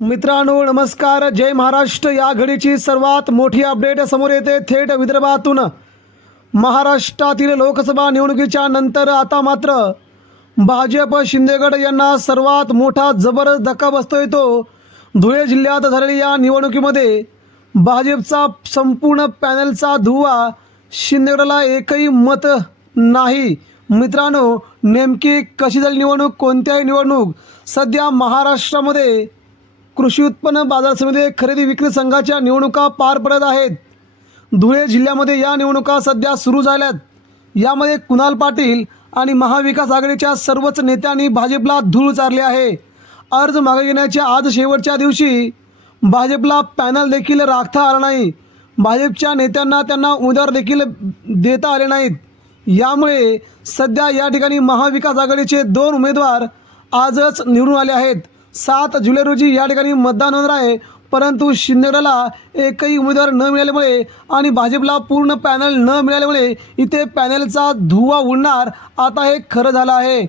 मित्रांनो नमस्कार. जय महाराष्ट्र. या घडीची सर्वात मोठी अपडेट समोर येते. थेट विदर्भातून महाराष्ट्रातील लोकसभा निवडणुकीच्या नंतर आता मात्र भाजप शिंदेगड यांना सर्वात मोठा जबरदस्त धक्का बसतोय तो धुळे जिल्ह्यात झालेल्या या निवडणुकीमध्ये भाजपचा संपूर्ण पॅनलचा धुवा शिंदेगडला एकही मत नाही. मित्रांनो नेमकी कशी झाली निवडणूक? कोणत्याही निवडणूक? सध्या महाराष्ट्रामध्ये कृषी उत्पन्न बाजार समिती खरेदी विक्री संघाच्या निवडणुका पार पडत आहेत. धुळे जिल्ह्यामध्ये या निवडणुका सध्या सुरू झाल्यात. यामध्ये कुणाल पाटील आणि महाविकास आघाडीच्या सर्वच नेत्यांनी भाजपला धूळ चारले आहे. अर्ज मागे घेण्याच्या आज शेवटच्या दिवशी भाजपला पॅनल देखील राखता आला नाही. भाजपच्या नेत्यांना त्यांना उमेदवार देखील देता आले नाहीत. यामुळे सध्या या ठिकाणी महाविकास आघाडीचे दोन उमेदवार आजच निवडून आले आहेत. सात जुलै रोजी या ठिकाणी मतदान होणार आहे. परंतु शिंदेगडाला एकही उमेदवार न मिळाल्यामुळे आणि भाजपला पूर्ण पॅनल न मिळाल्यामुळे इथे पॅनलचा धुवा उडणार आता हे खरं झालं आहे.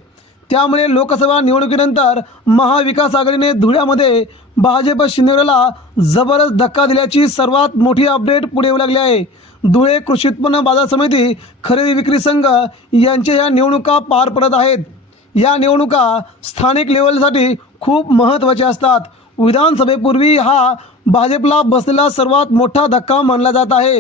त्यामुळे लोकसभा निवडणुकीनंतर महाविकास आघाडीने धुळ्यामध्ये भाजप शिंदेगडाला जबरदस्त धक्का दिल्याची सर्वात मोठी अपडेट पुढे येऊ लागली आहे. धुळे कृषी उत्पन्न बाजार समिती खरेदी विक्री संघ यांच्या या निवडणुका पार पडत आहेत. या निवडणुका स्थानिक लेवलसाठी खूप महत्त्वाच्या असतात. विधानसभेपूर्वी हा भाजपला बसलेला सर्वात मोठा धक्का मानला जात आहे.